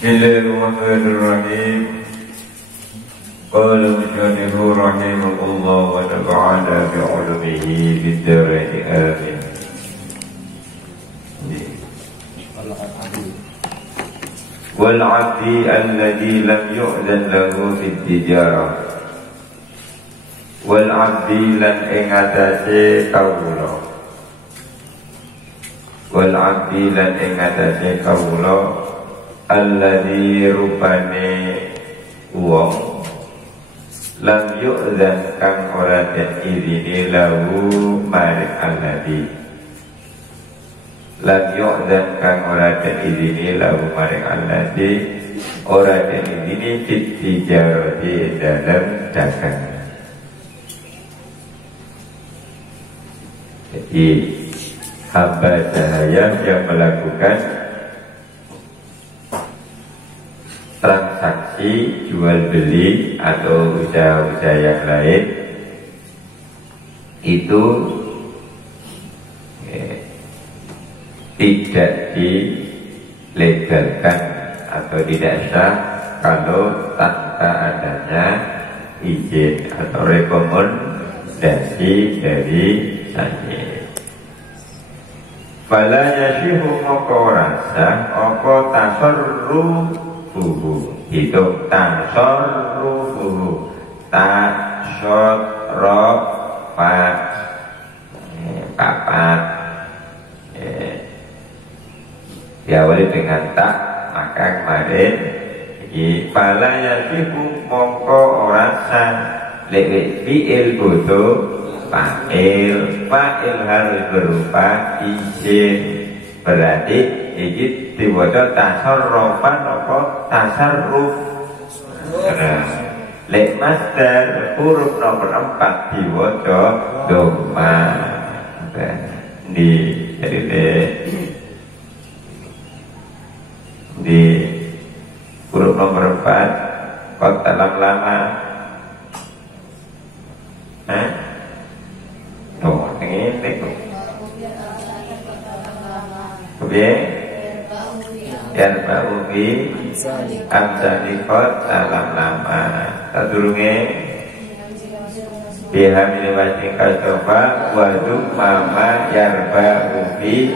Bismillahirrahmanirrahim. Qala musannifur rahimahullah wa nafa'ana bi'ulumihi bid-darain amin. Wal 'abdi alladhi lam yu'dan lahu fid-tijarah. Wal 'abdi lan ing atase kawula. Wal 'abdi lan ing atase kawula alladzi rupane wong lam yu'zan kang ora den izini lahu maring alladzi lam yu'zan kang ora den izini lahu maring alladzi ora den izini tijarati dalam dagang. Jadi hamba sahaya yang melakukan transaksi jual beli atau usaha-usaha yang lain itu tidak dilegalkan atau tidak sah kalau tanpa adanya izin atau rekomendasi dari saya. Fala yashihu moko rasa apa tasarrufuhu itu tasarrufuhu tasarrufat papat diawali dengan tak maka kemarin fala yashihu moko rasa lewat fi'il butuh fa'il harus berupa izin. Berarti izin diwaca tasarrufan apa tasarruf. Lek masdar huruf nomor 4 diwaca dhamma. Di huruf nomor 4 kota lama. Ini Yarba'u bi amsalikot dalam nama tadurunge bihamil wajing kasofa waduk mama yarba'u bi.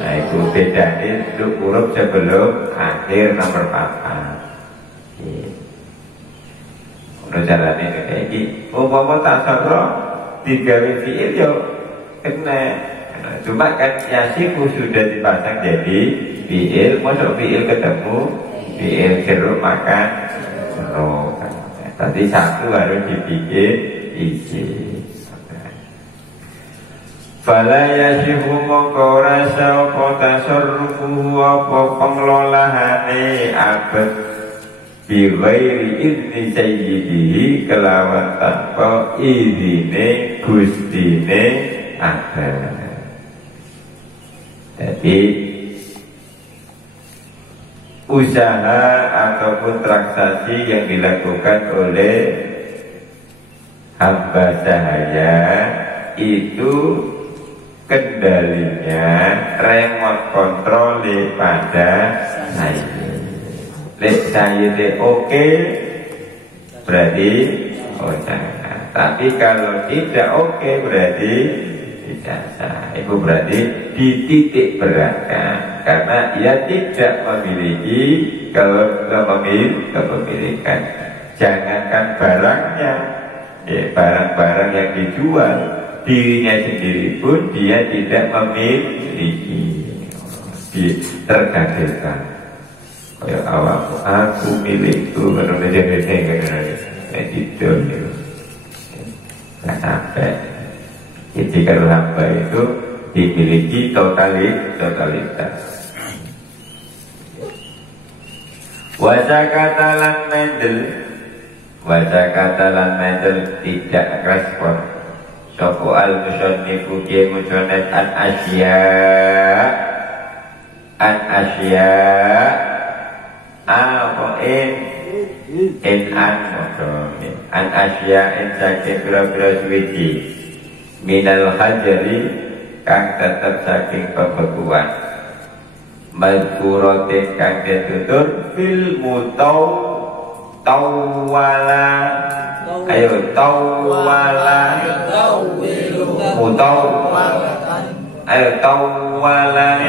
Nah itu bedanya untuk huruf sebelum akhir nomor 4. Udah jalannya kayak gini. Umpama tasarruf digawe fi'il yo kena. Cuma kan yasiku sudah dipasang jadi fi'il, masuk fi'il ketemu fi'il jeruk maka jeruk. Tadi satu harus dibikin izin. Fala yasiku moko rasa apa tasarrufuhu apa pengelolaane abad bighairi izni sayyidihi kelawan tanpa izine gustine abad. Jadi usaha ataupun transaksi yang dilakukan oleh hamba sahaya itu kendalinya remote control pada saya. Lek saya oke berarti usaha. Tapi kalau tidak oke berarti tidak sah. Itu berarti dititik beratkan karena ia tidak memiliki kepemilikan. Jangankan barangnya, barang-barang yang dijual dirinya sendiri pun dia tidak memiliki. Terkagetkan. Kayak aku milikku kalau dia itu nggak sampai. Jadi kalau hamba itu dimiliki totalitas. Wajah katalan mendel tidak respon. Sopo al musannifu dia musannif an asya apa an asya in saking bira-bira suwiji minal hajari kang tetap saking pembekuan Madhuratin kang ditutur fil mutawwala. Ayo tawwala. Mutawwalatan. Ayo tawwala.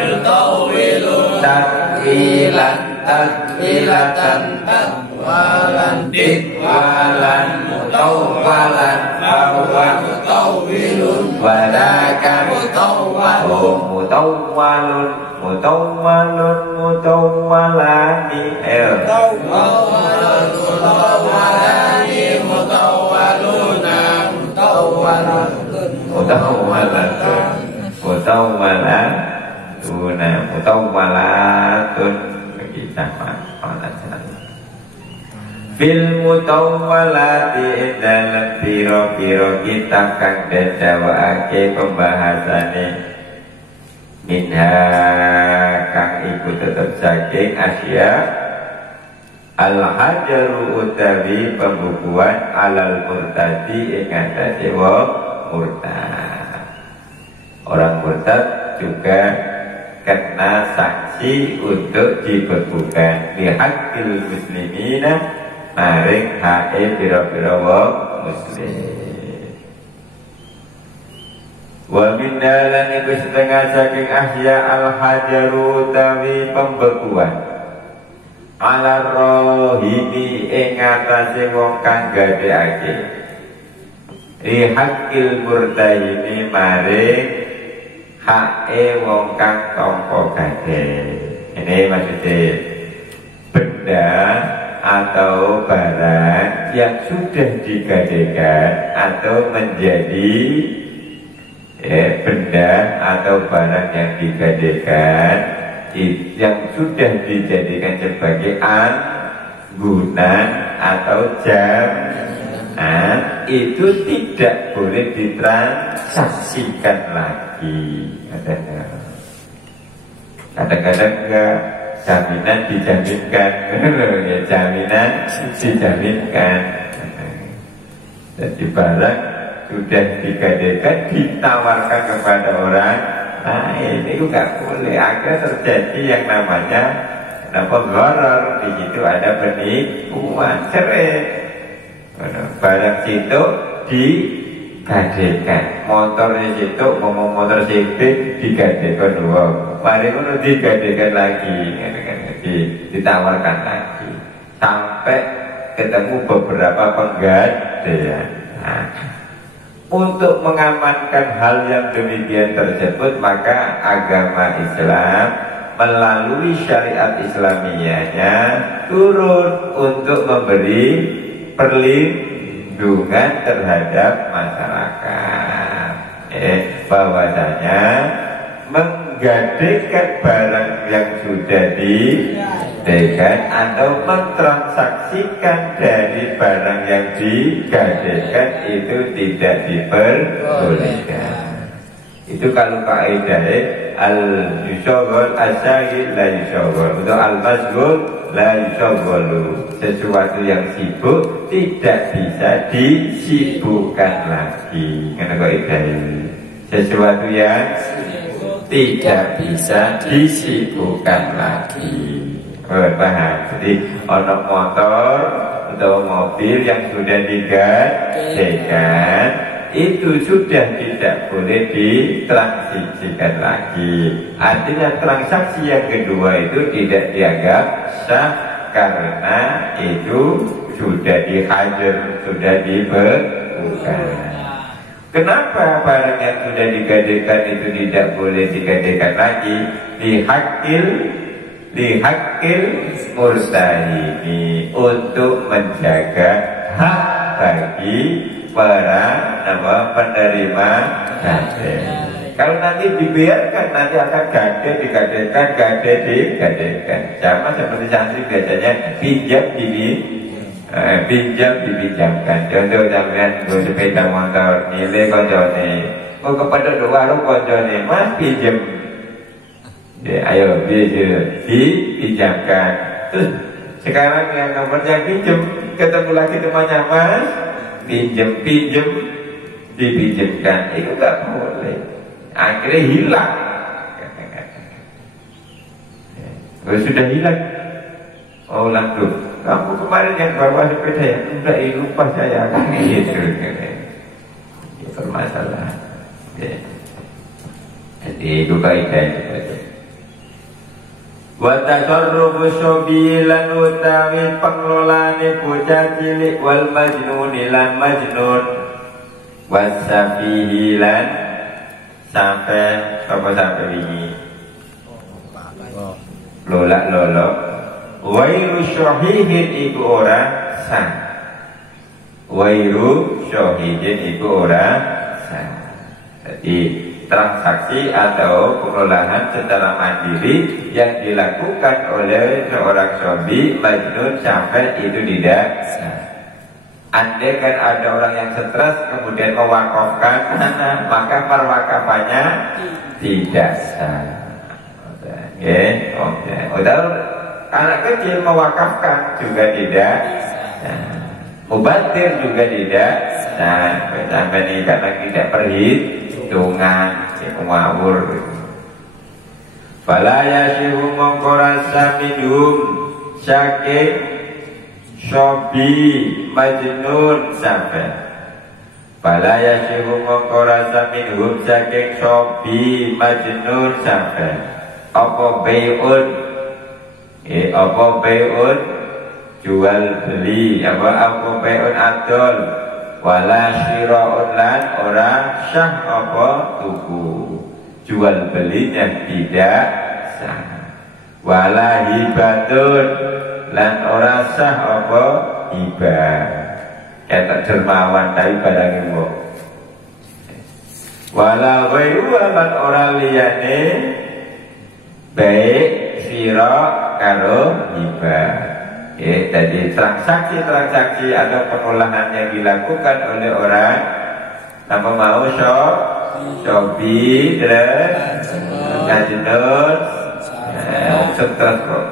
Takwilan takwilatan takwalan tikwalan mutawwalan bahwa mutawwilun walaka mutawwalun mutawwalun mutawwalun mutawwalani mutawwalun mutawwalani mutawwaluna mutawwalatun mutawwalatuna mutawwalatun kita fil mutawwalati dalam piro-piro kitab kang den dawaake pembahasane minha kang iku tetep saking Asia al-hajaru utawi pembukuan alal murtadi ing atase wong murtad. Orang murtad juga kena sanksi untuk dibekukan lihaqil muslimina maring hae pira-pira wong muslim. Wa min dalan iku setengah saking ahya al-hajaru utawi pembekuan ala rohimi ing atase wong kang gadheake lihaqil murtahini maring hae wong kang tampa gadhe. Ini maksudnya benda atau barang yang sudah digadaikan atau menjadi benda atau barang yang digadaikan yang sudah dijadikan sebagai anggunan atau jam itu tidak boleh ditransaksikan lagi. Kadang-kadang enggak jaminan dijaminkan ya jaminan dijaminkan. Jadi barang sudah digadaikan ditawarkan kepada orang lain itu nggak boleh. Akhirnya terjadi yang namanya gharar. Di situ ada penipuan, cerai. Barang situ digadaikan, motornya situ ngomong motor situ digadaikan dua, mari itu digadaikan lagi, ditawarkan lagi sampai ketemu beberapa penggadaian. Untuk mengamankan hal yang demikian tersebut, maka agama Islam melalui syariat Islamiyahnya turun untuk memberi perlindungan terhadap masyarakat. Bahwasanya menggadaikan barang yang sudah digadaikan atau mentransaksikan dari barang yang digadaikan itu tidak diperbolehkan. Itu kalau kaidahnya al-yushagol as-syagil la yushagol, untuk al-masgul la yushagolu, sesuatu yang sibuk tidak bisa disibukkan lagi. Karena kaidahnya sesuatu yang tidak bisa disibukkan lagi. Paham? Jadi ono motor atau mobil yang sudah digadaikan itu sudah tidak boleh ditransaksikan lagi. Artinya transaksi yang kedua itu tidak dianggap sah karena itu sudah dihajar, sudah dibekukan. Kenapa barang yang sudah digadaikan itu tidak boleh digadaikan lagi? Dihakil murtahini, untuk menjaga hak bagi para penerima gadai. Kalau nanti dibiarkan, nanti akan gadai digadaikan. Sama seperti santri biasanya pinjam dipinjamkan. Contoh sampean nggo sepeda motor nilai koncone, kok kepada warung koncone, Mas pinjam. Ya, ayo dipinjamkan. Terus sekarang yang nomornya pinjam, ketemu lagi temannya, Mas pinjam dipinjamkan, itu nggak boleh. Akhirnya hilang. sudah hilang. Oh laku, kamu kemarin yang bawa sepeda ya, udah lupa saya kan gitu. Permasalahan. Ya. Jadi itu kaidah itu. Wa tasarrufu sobilan utawi pengelolane bocah cilik wal majnun lan majnun wasafihi lan sampai ini lolo wairu syahihin iku ora sah, wairu syahihin iku ora sah. Jadi transaksi atau pengelolaan secara mandiri yang dilakukan oleh seorang sobi majnun sampai itu tidak sah. Andai kan ada orang yang stres kemudian mewakafkan, maka perwakafannya tidak sah. Udah anak kecil mewakafkan juga tidak sah. Mubatir juga tidak sah. Sampai ini karena tidak perhitungan, ngawur. Fala yashihu mongkorasa minhum saking sobi majnun sampai. Fala yashihu mongkorasa minhum saking sobi majnun sampai. Apa bay'un? Apa bay'un? Jual beli. Apa bay'un adol? Wala syira'un lan ora syah apa tuku. Jual beli yang tidak sah. Wala hibatun lan ora sah apa hibah. Kata dermawan tapi barang wong. Wala ghairu lan ora liyane baik sira karo hibah. Jadi transaksi atau pengolahan yang dilakukan oleh orang nama mau sobi terus majnun stres kok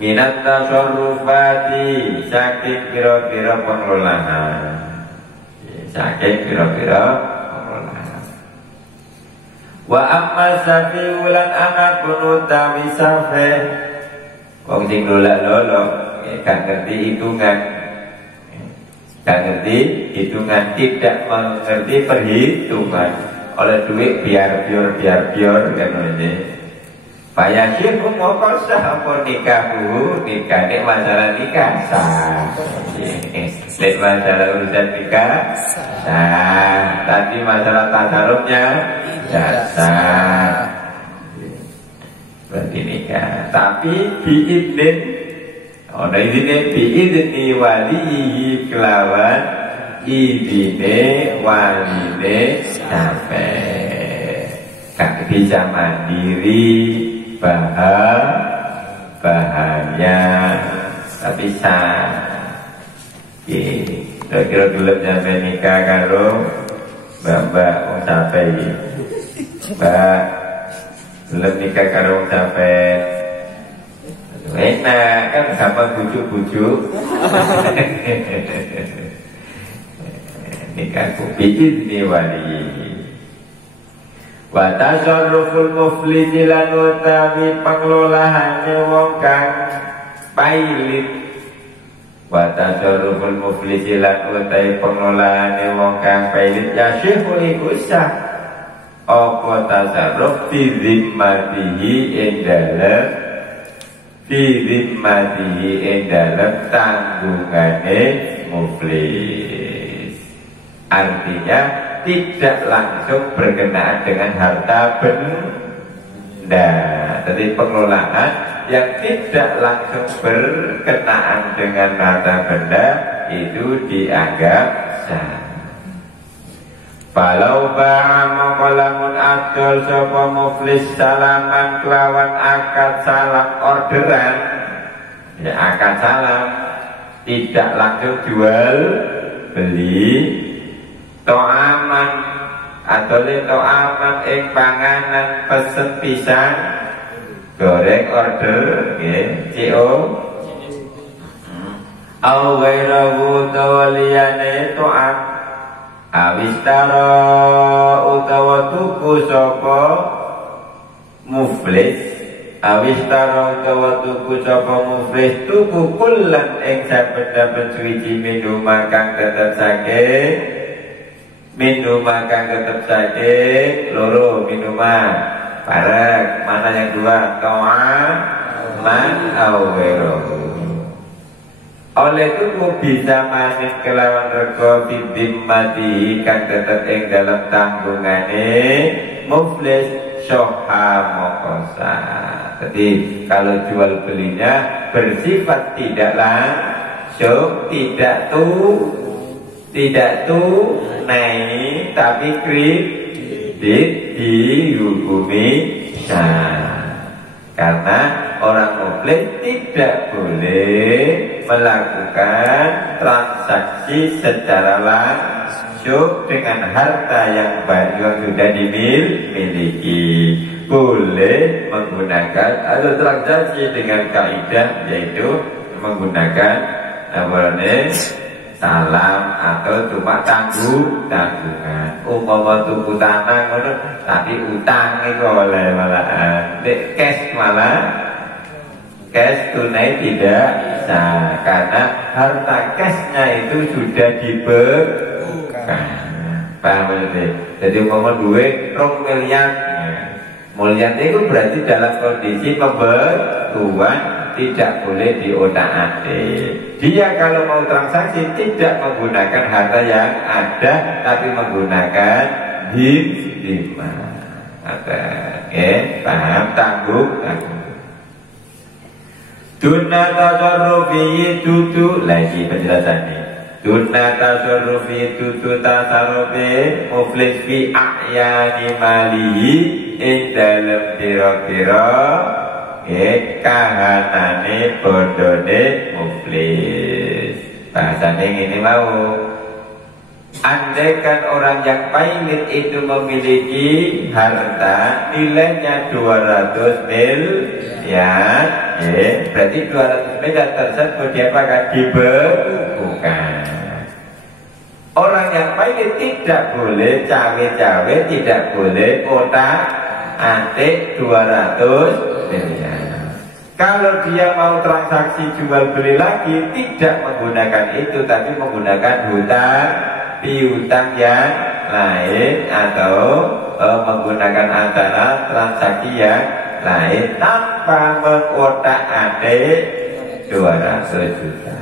minat tasarrufati saking kira-kira pengelolaan, saking kira-kira wa amma safi ulan anak pun utawi safi wong sing lolo gak ngerti hitungan, tidak mengerti perhitungan oleh duit biar kan ini payah sih ngokol sah apa nikah nih masalah nikah sah, nek masalah urusan nikah sah, tadi masalah tasarrufnya dasar berarti nikah. Tapi biidin biidni walihi kelawan idine waline sampai gak bisa mandiri bahannya tapi sah. Kira-kira gelap sampai nikah karo mbak wong sampai mbak belum nikah karo sampai enak kan gampang bujuk-bujuk. Nikah bikin ni wali wa tasarruful muflisi lan utawi pengelolaane wong kang pailit. Wa tasarruful muflisi lan utawi pengelolaane wong kang pailit ya syekhu iku sah apa tasarruf fi zimmatihi ing dalem tanggungane muflis. Artinya tidak langsung berkenaan dengan harta benda. Jadi pengelolaan yang tidak langsung berkenaan dengan harta benda itu dianggap sah. Falau ba'a maqalamun adol sapa muflis salaman kelawan akad salam orderan, ya akad salam tidak langsung jual beli to'aman atau to'aman ing panganan pesen pisang goreng order CO au ghairahu tawaliyane to'am awistara utawa tuku sapa muflis awistara utawa tuku sapa muflis tuku kullan ing saben-saben suwiji minuma kang tetep saking minuma kang tetep saking loro minuma bareng mana yang dua toa man awero oleh tuku bisa manis kelawan rego bidim mati kang tetep ing dalam tanggungane muflis soha mokosa. Jadi kalau jual belinya bersifat tidak langsung, tidak tunai, tapi kredit dihukumi sah. Karena orang muflis tidak boleh melakukan transaksi secara langsung dengan harta yang sudah dimiliki. Boleh menggunakan atau transaksi dengan kaidah yaitu menggunakan salam atau cuma tanggungan. Umpama tuku tanah tapi utang itu oleh malahan cash tunai tidak bisa karena harta cashnya itu sudah dibekan. Paham ya? Jadi umpama duit 2 miliar itu berarti dalam kondisi pembetuan tidak boleh diotak-atik. Dia kalau mau transaksi tidak menggunakan harta yang ada, tapi menggunakan himah. Paham? Tanggung. Duna tasarrufi dudu lagi penjelasannya. Duna tasarrufi dudu tasarrufi muflis fi a'yani malihi ing dalem kira-kira kahanane bodone muflis. Bahasanya ini mau andaikan orang yang pailit itu memiliki harta nilainya 200 miliar, berarti 200 miliar tersebut dia akan dibekukan. Orang yang pailit tidak boleh cawe-cawe, tidak boleh otak-atik 200 miliar. Kalau dia mau transaksi jual beli lagi tidak menggunakan itu, tapi menggunakan piutang yang lain atau menggunakan antara transaksi yang lain tanpa mengotak-atik 200 juta.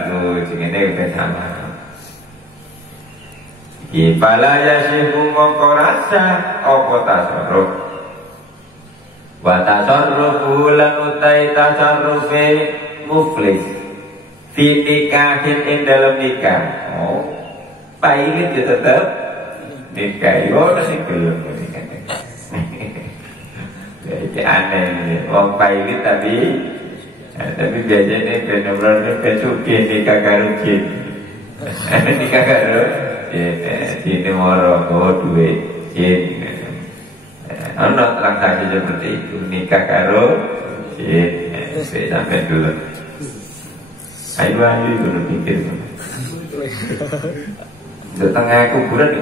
Itu jenenge bersama. Kipala yasihu mongko rasa apa tasarruf. Wa tasarrufu lan utai tasarrufe muflis fi nikahin ing dalam nikah. Pailit ya tetap nikah. Yo sing gelem nikah. Jadi aneh, wong pailit tapi biasanya bener-bener kesuki nikah karo jin. Nikah karo jin moro duit jin. Ono transaksi seperti itu, nikah karo jin. Sampai dulu. Ayo dulu pikir. Di tengah kuburan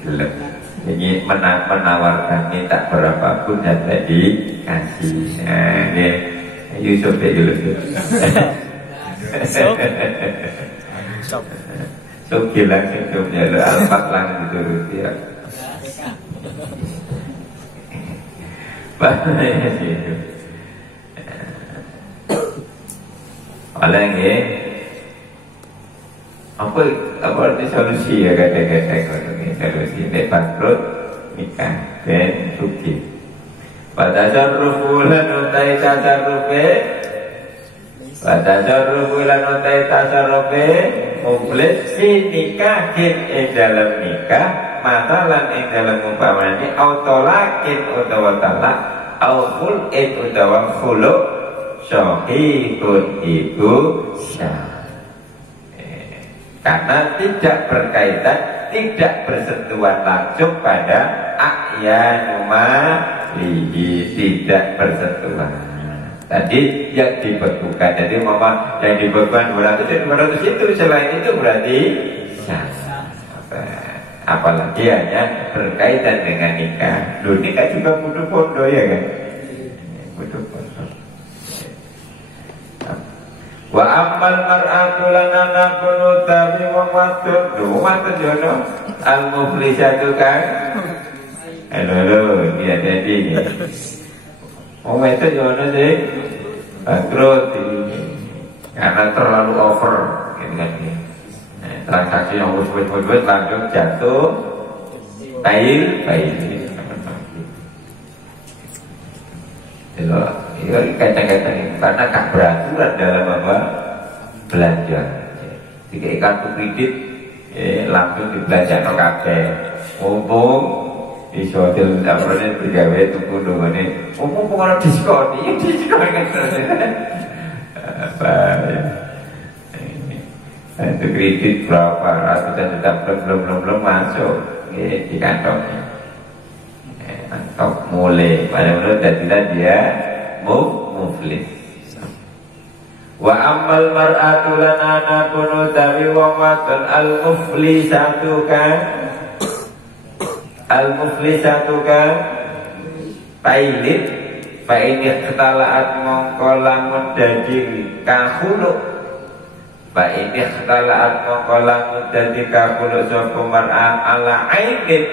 gelap. Jadi menawarkan minta berapapun dan dikasih. Yusuf ya dulu. So bilang hidupnya lo alfat lang dituruti ya. Bahaya gitu. Oleh nge, apa arti solusi ya kata-kata solusi nek bangkrut nikah ben sugih. Pada tasarrufu lan utai tasarrufe muflis fi nikahin ing dalam nikah masalan ing dalam umpamane autolakin utawa talak au khul'in utawa khulu' syahihun iku syah. Karena tidak berkaitan, tidak bersentuhan langsung pada a'yanumalihi, tidak bersentuhan. Tadi yang dibekukan, jadi mama yang dibekukan 200 itu selain itu berarti syah. apalagi hanya berkaitan dengan nikah. Loh, nikah juga butuh pondok ya kan? Butuh pondok. Wa amal mar'atu lanana kunutabi wa wadun. Loh, wadun jono al-muflisatu kan? Halo, dia jadi ini. Itu jono sih bangkrut karena terlalu over gitu kan. Transaksi yang wujud langsung jatuh bail. Itu kacang-kacang ini karena gak beraturan dalam apa belanja. Jika kartu kredit langsung dibelanja ke kabeh. Mumpung di hotel dapurnya bergawe tuku dongane. Mumpung orang diskon kan terus. Apa ya? Itu kredit berapa ratusan juta belum masuk di kantongnya. Mantap mulai pada menurut jadilah dia muflis. Wa ammal mar'atu lanana kunu tawi wa wadun al-muflisatu kan pailit fa ini ketalaat mongko lamun dadi kahuluk. Fa ini ketalaat mongko lamun dadi kahuluk sapa mar'ah ala ainin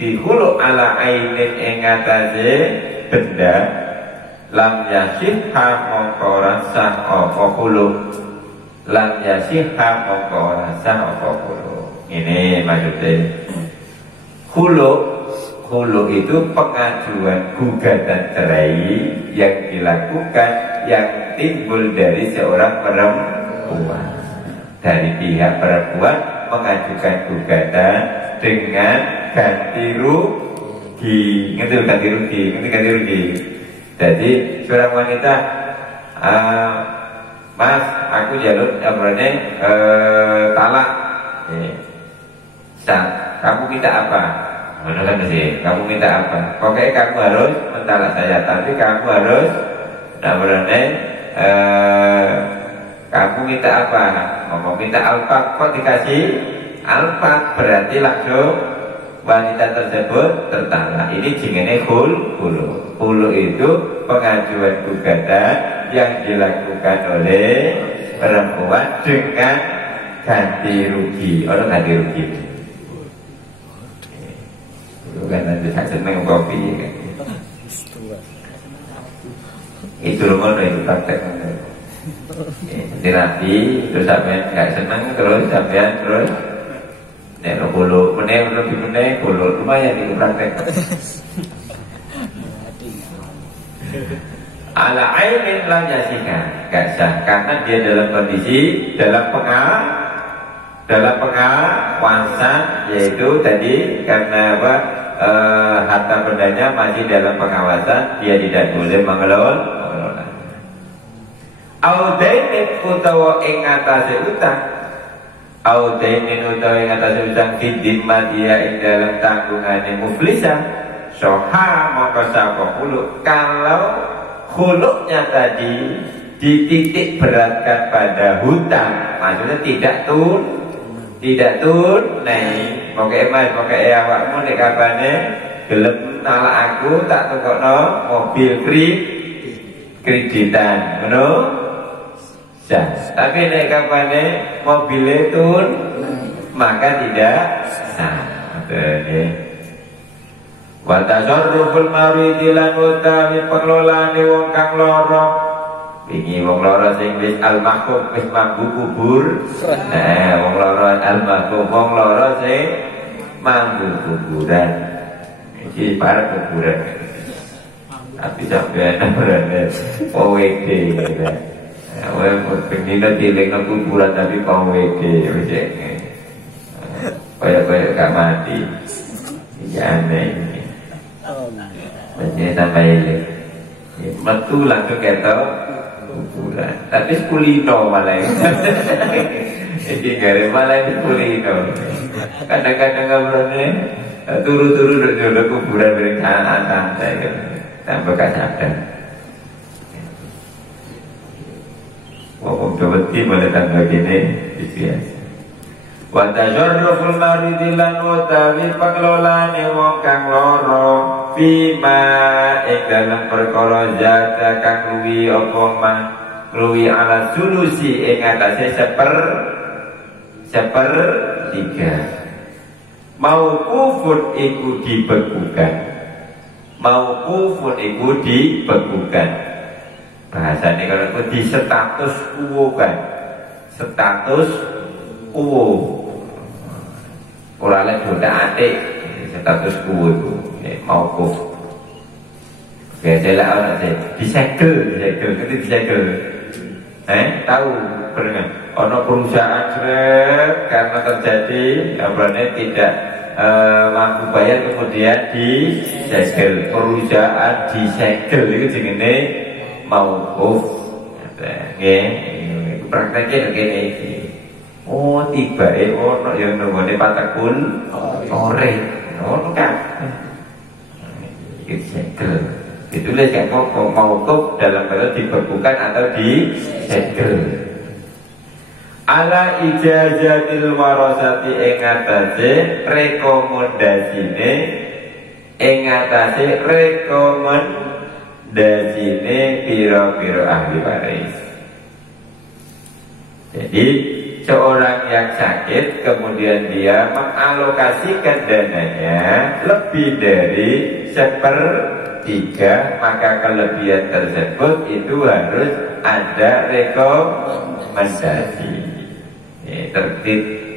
dihuluk ala ainin ing atase benda lam yasihha mongko rasah apa huluk. Lam yasihha mongko rasah apa huluk. Ini maksudnya huluk itu pengajuan gugatan cerai yang dilakukan yang timbul dari seorang perempuan. Dari pihak perempuan mengajukan gugatan dengan ganti rugi. Ganti rugi. Jadi seorang wanita, Mas, aku jalur talak. Kamu minta apa? Menurut sih, kamu minta apa? Pokoknya kamu harus mentalak saya, tapi kamu harus kamu minta apa? Mau minta alfak, kok dikasih alfak? Berarti langsung wanita tersebut tertalak. Ini jenenge hulu itu pengajuan gugatan yang dilakukan oleh perempuan dengan ganti rugi. Orang ganti rugi bukan nanti saya seneng kopi kan. Itu rumah itu praktek. Nanti terus sampai nggak seneng terus sampai terus nek hulu lebih hulu lumayan itu praktek. Ala ainin lam yasihkan gak sah karena dia dalam kondisi dalam pengawasan, yaitu tadi karena apa harta bendanya masih dalam pengawasan, dia tidak boleh mengelola. Audainin utawa ing atase utang, audainin utawa ing atase utang fidin dia ing dalam tanggungane muflisah soha maka sapa khuluk. Kalau khuluknya tadi dititik beratkan pada hutang, maksudnya tidak tunai. Pokoke awakmu nek kabane gelem nalak aku tak tukokno mobil kreditan, ngono. Tapi nek kabane mobile tun maka tidak sah. Wa tasarruful maridi lan utawi pengelolaane wong kang lara. Ini wong lara sing wis al-mahkum wis mambu kubur. Wong lara al-mahkum wong lara sing mambu kuburan. Iki para kuburan. Tapi sampeyan berane OWD gitu. Pengen dilekno kuburan tapi OWD wis kaya gak mati. Iki aneh ini. Ini sampai metu langsung ketok kuburan, tapi kulino malah. Jadi gare malah kulino. Kadang-kadang ngabrone turu-turu jodoh kuburan beri santai kan, tanpa sadar. Wong deweti boleh tangga gini biasa. Wa tasarruful maridi lan utawi pengelolane wong kang lara bima ing dalem perkara zata kang luwi apa man luwi ala sulusi ing atase sepertiga. Mauqufun iku dibekukan. Mauqufun iku dibekukan. Bahasane kalau itu di status quo kan. Status quo. Ora lek bodak atik status quo itu mauquf. Biasalah orang saya disegel tahu pernah ono perusahaan karena terjadi tidak mampu bayar kemudian disegel, perusahaan disegel itu jenenge mauquf. Nggih, prakteknya ngene iki. Oh tibake ono yang nggone patekul ore. Ono kan. Disegel. Ditulis kayak mauquf dalam bentuk dibekukan atau disegel. Ala ijazatil warasati ing atase rekomendasine pira-pira ahli waris. Jadi seorang yang sakit kemudian dia mengalokasikan dananya lebih dari sepertiga, maka kelebihan tersebut itu harus ada rekomendasi.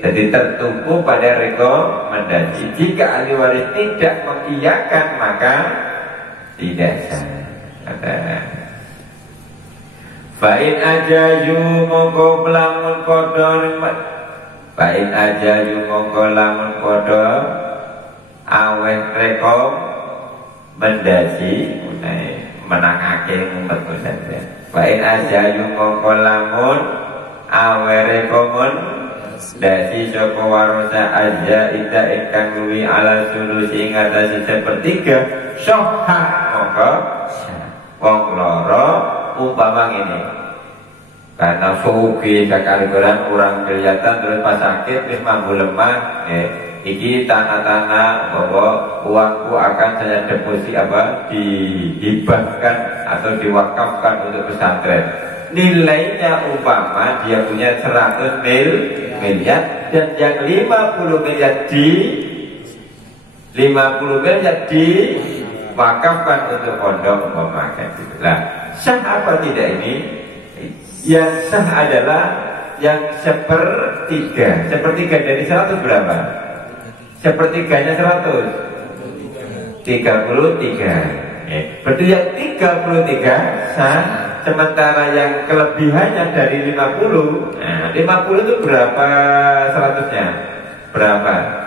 Jadi tertumpu pada rekomendasi. Jika ahli waris tidak mengiyakan maka tidak sah. Fa'in ajaju mongko lamun padha Fa'in ajaju mongko lamun padha aweh rekomendasi menangake ngumpet saja. Fa'in ajaju mongko lamun aweh rekomendasi saka warasa aja ida ingkang luwi ala sulusi ing atase sepertiga sahha mongko wong loro umpama ini karena suki kakaliberan orang kelihatan terus pas sakit wis mampu lemah iki tanah-tanah bahwa uangku akan saya deposisi dihibahkan atau diwakafkan untuk pesantren. Nilainya umpama dia punya 100 miliar dan yang 50 miliar diwakafkan untuk pondok umpama gitu. Nah, sah apa tidak ini? Yang sah adalah yang sepertiga. Sepertiga dari 100 berapa? Sepertiganya 100 33. Berarti yang 33 sah. Sementara yang kelebihannya dari 50. Nah 50 itu berapa 100-nya? Berapa?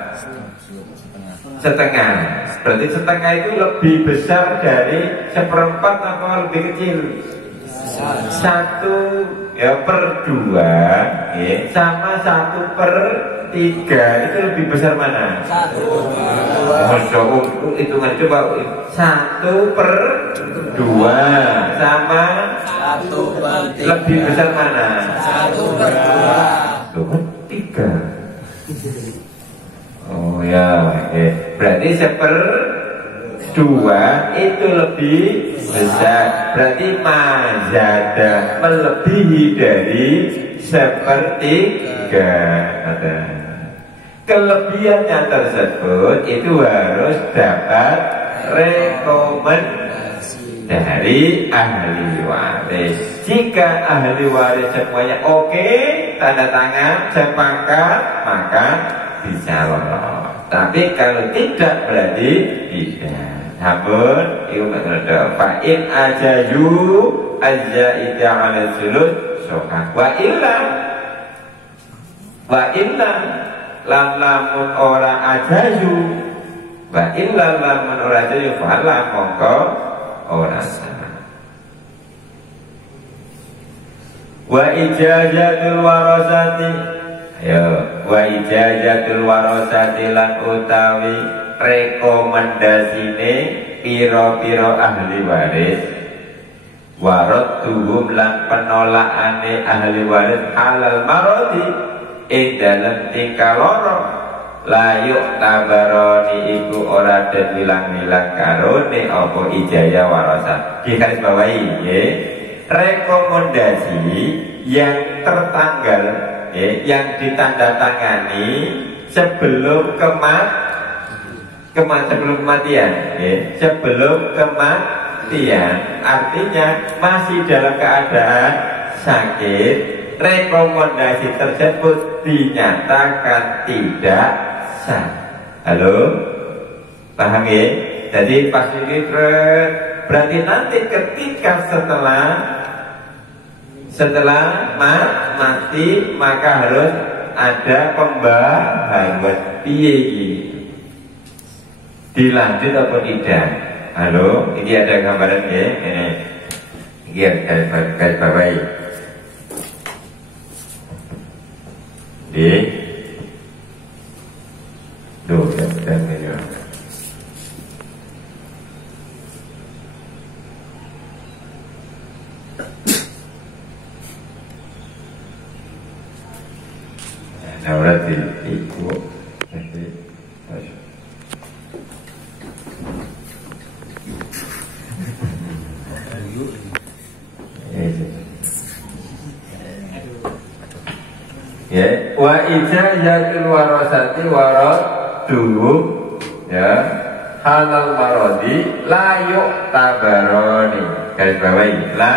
Setengah. Berarti setengah itu lebih besar dari 1/4 atau lebih kecil? 1/2 sama 1/3 itu lebih besar mana? 1/2. Hitungan coba 1/2 sama 1/3 lebih besar mana? 1/3. Oh ya, berarti 1/2 itu lebih besar. Berarti mazada melebihi dari 1/3. Kelebihannya tersebut itu harus dapat rekomendasi dari ahli waris. Jika ahli waris semuanya oke, tanda tangan, sepakat, maka bisa lolos. Tapi kalau tidak berarti tidak. Namun itu menurut fa'in ajaju ajaida ala sulus sokan wa illa lamun ora ajaju wa illa lamun ora ajaju fa'ala mongko ora sana. Wa ijazatul warasati wa ijazatul warasati lan utawi rekomendasine piro-piro ahli waris warad tuhum lan penolakane ahli waris halal marodi dalam tingkah loro layuk tabaroni iku ora den wilang-wilang karone apa ijaya warasa. Di garis bawahi ya, rekomendasi yang tertanggal ya, yang ditandatangani sebelum kematian ya, sebelum kematian artinya masih dalam keadaan sakit, rekomendasi tersebut dinyatakan tidak sah. Halo, paham ya? Jadi pas ini berarti nanti ketika setelah mati maka harus ada pembaharuan piye dilanjut atau tidak. Halo, ini ada gambaran ya, ini garis bawahi. Di dan ini. Nah, berarti itu ya, wa ijazatul warasati waradu ya halal marodi layuk tabaroni. Garis bawahi la.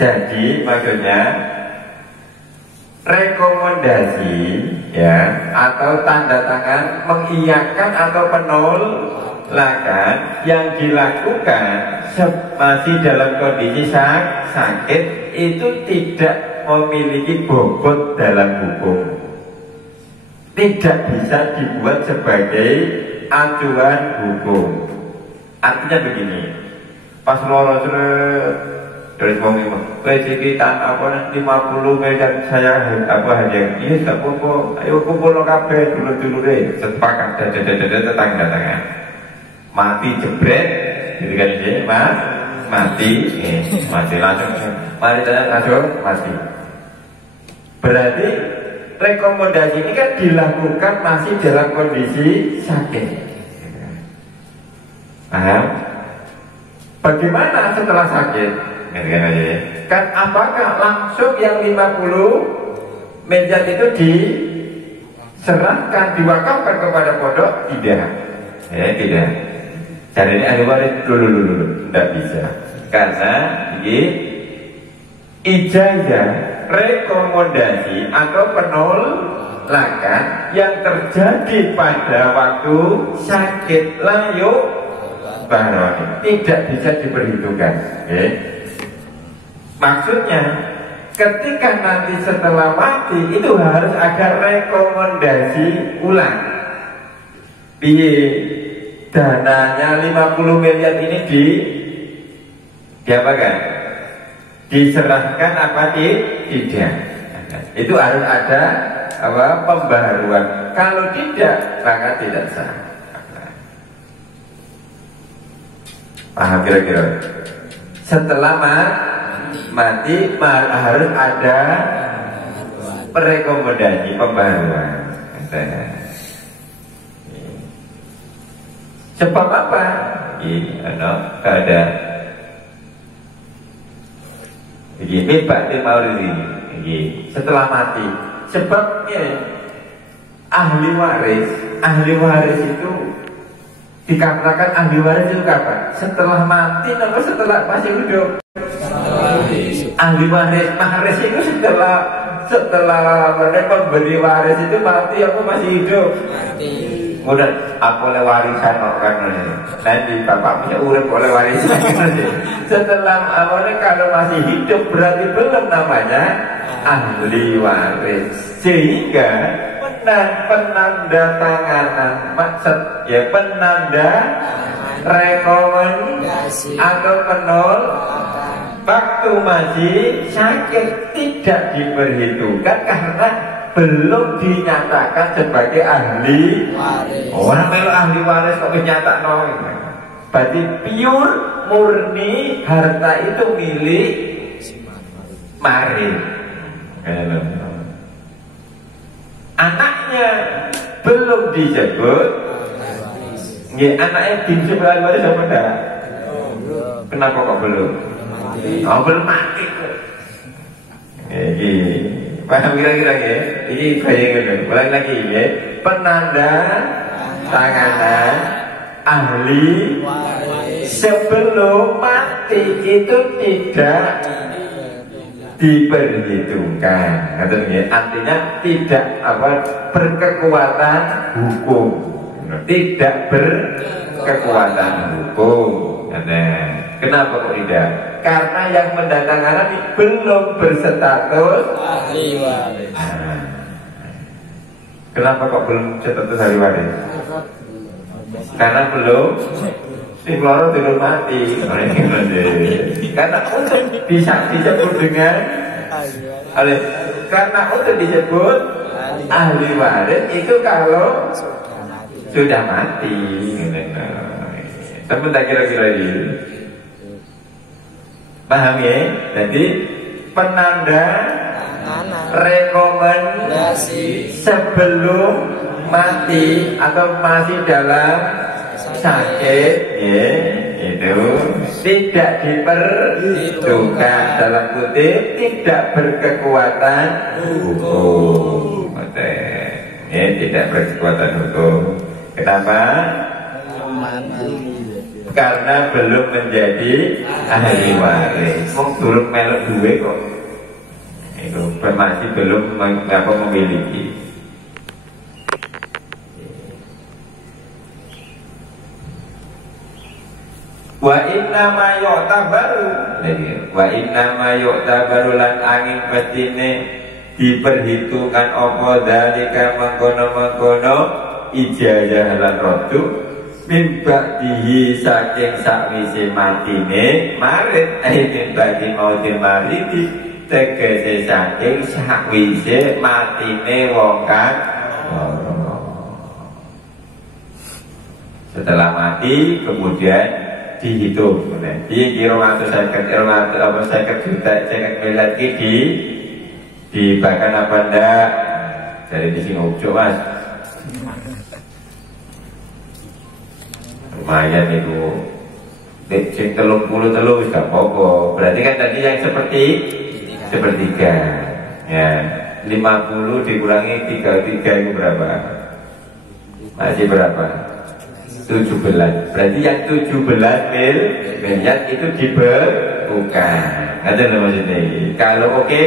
Jadi maksudnya rekomendasi ya atau tanda tangan mengiyakan atau penolakan yang dilakukan masih dalam kondisi sakit itu tidak memiliki bobot dalam hukum, tidak bisa dibuat sebagai acuan hukum. Artinya begini, pas loro dari ngomong sekitar apa 50 miliar saya hadiah ini tak apa, ayo kumpul kabeh dulu deh sepakat tetangga mati jebret gitu kan ini mati langsung mari langsung mati. Berarti rekomendasi ini kan dilakukan masih dalam kondisi sakit. Paham? Bagaimana setelah sakit? Kan apakah langsung yang 50 miliar itu diserahkan, diwakafkan kepada pondok? Tidak. Tidak. Jadi ini ahli waris dulu, tidak bisa. Karena ini ijazah rekomendasi atau penolakan yang terjadi pada waktu sakit layuk baroni tidak bisa diperhitungkan. Maksudnya ketika nanti setelah mati itu harus ada rekomendasi ulang. Dananya 50 miliar ini diapakan? Diserahkan apa tidak? Itu harus ada pembaharuan. Kalau tidak maka tidak sah. Paham kira-kira? Setelah mati harus ada rekomendasi pembaharuan. Sebab apa? Ada begini Pak Maulidi setelah mati. Sebabnya ahli waris itu dikatakan ahli waris itu kapan? Setelah mati atau setelah masih hidup? Ahli waris itu setelah pemberi waris itu mati apa masih hidup? Mati. Udah aku oleh warisan kan nanti bapak punya urip oleh warisan. Setelah awalnya kalau masih hidup berarti belum namanya ahli waris. Sehingga penanda tanganan maksud ya penanda rekomendasi atau waktu masih sakit tidak diperhitungkan karena belum dinyatakan sebagai ahli waris. Orang melu ahli waris kok nyata no. Berarti pure murni harta itu milik mari. anaknya belum disebut, ya anaknya disebut ahli waris apa enggak? Kenapa kok belum? Oh belum mati. Ini paham kira-kira ya? Ini bayangin, ulang lagi ya. Penanda tanganan ahli sebelum mati itu tidak diperhitungkan. Artinya tidak berkekuatan hukum, tidak berkekuatan hukum. Kenapa kok tidak? Karena yang mendatangkan belum berstatus ahli waris. Kenapa kok belum status ahli waris? Karena belum sing loro belum mati. Karena untuk bisa disebut dengan karena untuk disebut ahli waris itu kalau sudah mati. Tapi tak kira-kira ini paham ya? Jadi penanda rekomendasi sebelum mati atau masih dalam sakit ya, itu tidak diperhitungkan, dalam kutip tidak berkekuatan hukum. Ya, tidak berkekuatan hukum. Kenapa? Karena belum menjadi ahli waris. Turun melok duwe kok. Itu masih belum memiliki. Wa inna ma yu'tabaru, wa inna ma yu'tabaru lan angin pestine diperhitungkan apa dalika mengkono-mengkono ijazah lan rodu mimba dihi saking sakwise matine marit mimba di mauti mariti tegese saking sakwise matine wong kang setelah mati kemudian dihitung. Di kira saya juta miliar dibahkan apa ndak? Jadi di sini ujuk mas. Lumayan itu. Cek 30 gak apa-apa. Berarti kan tadi yang sepertiga. Ya, 50 dikurangi 33 itu berapa? Masih berapa? 17. Berarti yang 17 miliar itu dibuka. Ada maksudnya. Kalau oke,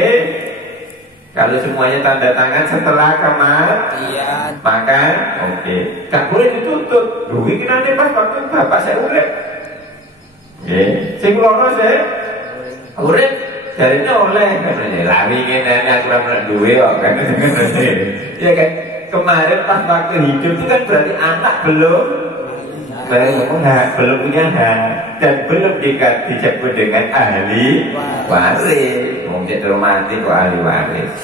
kalau semuanya tanda tangan setelah kematian, maka oke. Gak boleh dituntut. Duit nanti pas waktu bapak saya urip. Nggih, sing loro saya urip jarine oleh katanya. Lari ngene aku ora pernah duwe kok kan. Ya kan kemarin pas waktu hidup itu kan berarti anak belum punya hak dan belum disebut dengan ahli waris. Mungkin termati kok ahli waris.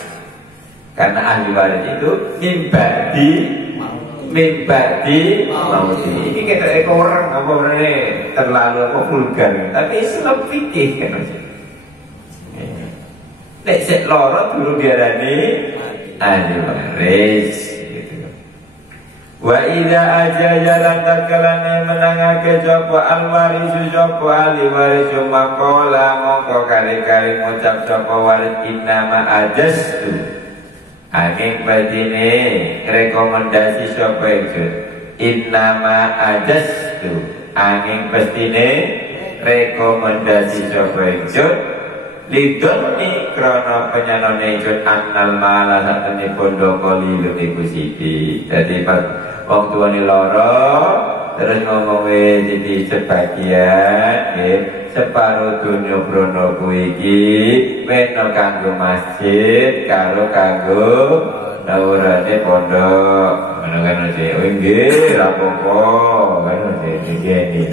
Karena ahli waris itu mimbadi mauti. Ini kita orang apa ini terlalu vulgar, tapi Islam fikih kan. Nek sik loro dulu diarani ahli waris. Wa idza ajajalan takalane menangake japa alwarisu japa ahli waris maqala mongko kali-kali ngucap japa waris innama ajastu angin badine rekomendasi japa itu innama ajastu angin pastine rekomendasi japa itu lidoni krono penyanone ikut annal malah satune bondo kolilu iku siti. Jadi pas wong tuane loro terus ngomongin jadi sebagian separuh dunia brono kuwi iki meno kanggo masjid karo kanggo naurane pondok ngono kan aja nggih ra apa-apa kan iki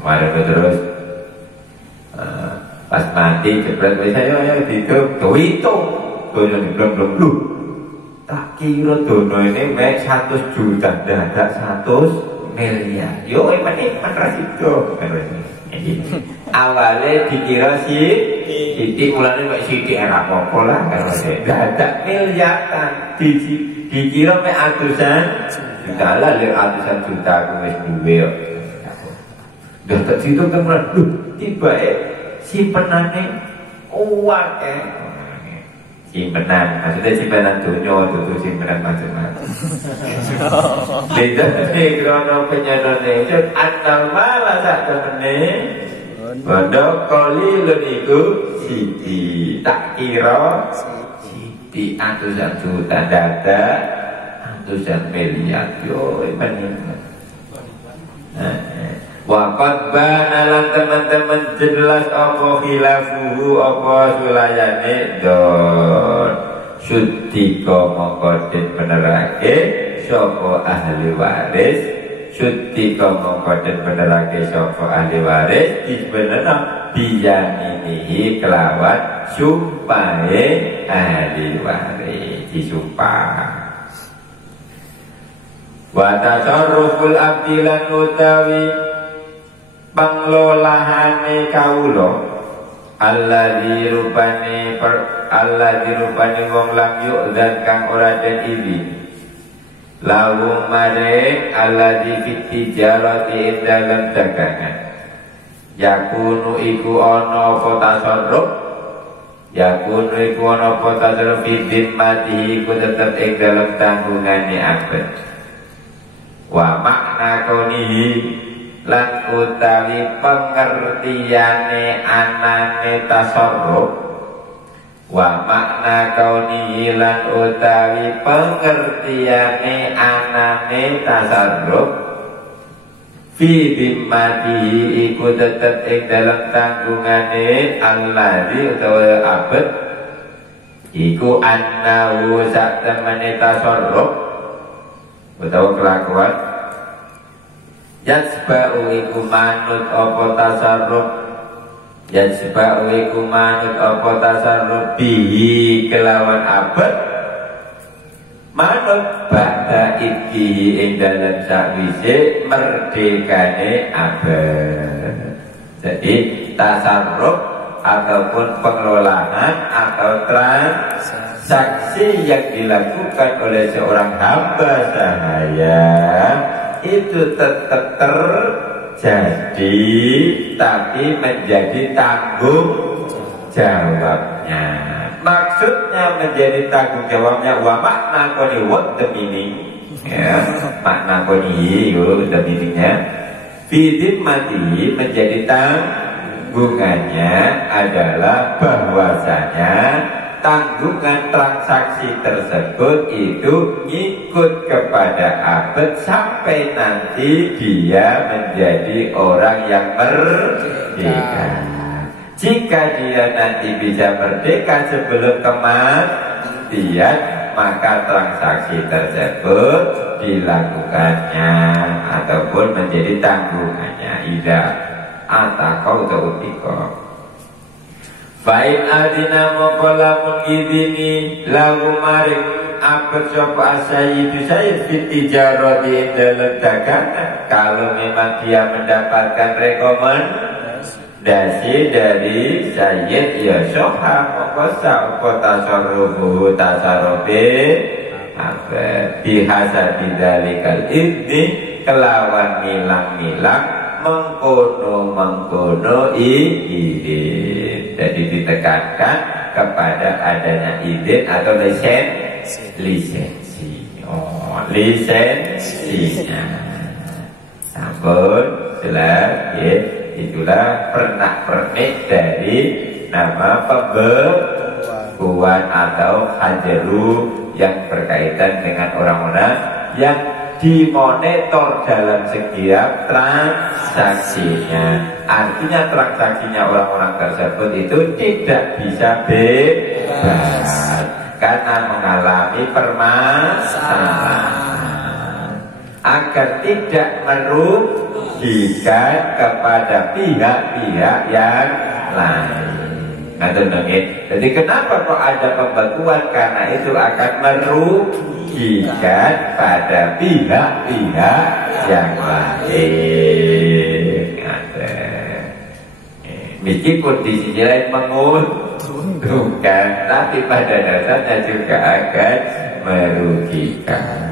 mari terus pas mati jebret saya dihitung dono belum lu tak kira dono ini mek 100 juta dadak 100 miliar yo emang rasido awalnya dikira sih Sidik mulane mek sidik ora apa-apa lah kalau dadak miliatan dikira mek atusan juta lah lek atusan juta aku wis duwe kok. Dadak situ temen tibae simpenane kuat simpenan, maksudnya simpenan dunia itu simpenan macam-macam. Beda nih krono penyanone itu anal malah sak temene. Bodoh kali leniku siti tak kira siti atusan juta dada atusan miliar yo bener. Waqad banalan teman-teman jelas apa khilafuhu apa sulayane don syuddika mongko den benerake sapa ahli waris syuddika mongko den benerake sapa ahli waris dibenerno biyaminihi kelawan sumpahe ahli waris disumpah. Wa tasarruful abdi lan utawi pengelolaane kawula alladzi rupane wong lam yu'dzan kang ora den izin lawu mare alladzi fit tijarati dalam dagangan yakunu iku ana apa tasarruf yakunu iku ana apa tasarruf fi mati iku tetep ing dalam tanggungane abad wa makna kaunihi lan utawi pengertiane anane tasarruf wa makna kauni lan utawi pengertiane anane tasarruf fi dimmatihi iku tetep ing dalam tanggungane alladzi utawa abad iku annahu sak temene tasarruf utawa kelakuan yasba'u iku manut apa tasarruf yasba'u iku manut apa tasarruf bihi kelawan abad manut ba'da ibkihi ing dalam sakwise merdekane abad. Jadi tasarruf ataupun pengelolaan atau transaksi yang dilakukan oleh seorang hamba sahaya itu tetap terjadi tapi menjadi tanggung jawabnya. Maksudnya menjadi tanggung jawabnya wa makna koni what the meaning ya, makna koni the meaningnya fidim mati menjadi tanggungannya adalah bahwasanya tanggungan transaksi tersebut itu ngikut kepada abad sampai nanti dia menjadi orang yang merdeka. Jika dia nanti bisa merdeka sebelum kematian, maka transaksi tersebut dilakukannya ataupun menjadi tanggungannya. Ida atakau ta'utiko Fa'in adina mokolamun idini lagu maring abad sopa asyayidu syayid fitijarati dalam dagangan. Kalau memang dia mendapatkan rekomendasi dari syayid ya soha mokosa uko tasarrufu tasarrufi abad bihasa didalikal idni kelawan milang-milang mengkono izin. Jadi ditekankan kepada adanya izin atau lisensi. Oh, lisensinya. Sampun jelas ya. Itulah pernak-pernik dari nama pembekuan atau hajaru yang berkaitan dengan orang-orang yang dimonitor dalam setiap transaksinya. Artinya transaksinya orang-orang tersebut itu tidak bisa bebas karena mengalami permasalahan agar tidak merugikan kepada pihak-pihak yang lain. Jadi kenapa kok ada pembekuan? Karena itu akan merugikan pada pihak-pihak yang lain. meskipun di sisi lain menguntungkan, tapi pada dasarnya juga akan merugikan.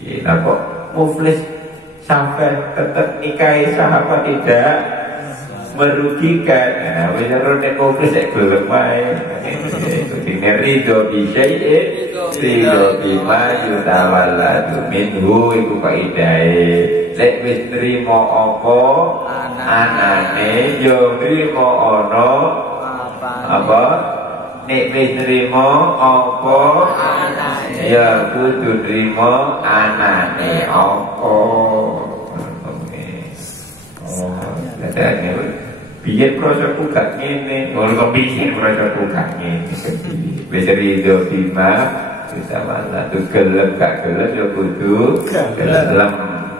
Nah kok muflis sampai tetap nikahi sahabat tidak merugikan. Nah, benar nek muflis saya belum main. Ini ridho bisyai'in, ridho bima yutawalladu minhu, iku kaidahe. Lek wis nrimo apa anane yo nrimo ana apa? Nek wis nrimo apa ya kudu nrimo anane apa. Katanya biar proseku gak ngene, kalau bikin proseku gak ngene. Bisa ridho bima, bisa malah tuh gelem gak gelem ya kudu gelem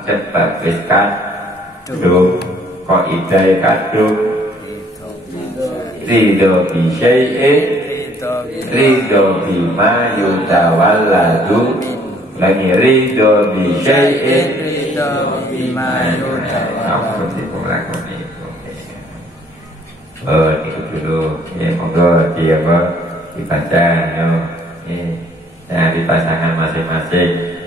cepat wis kadung kok idai kadung ridho bisyai'in ridho bima yutawalladu lagi ridho bisyai'in ridho bima yutawalladu. Itu dulu ya, monggo dibaca ya, dari pasangan masing-masing.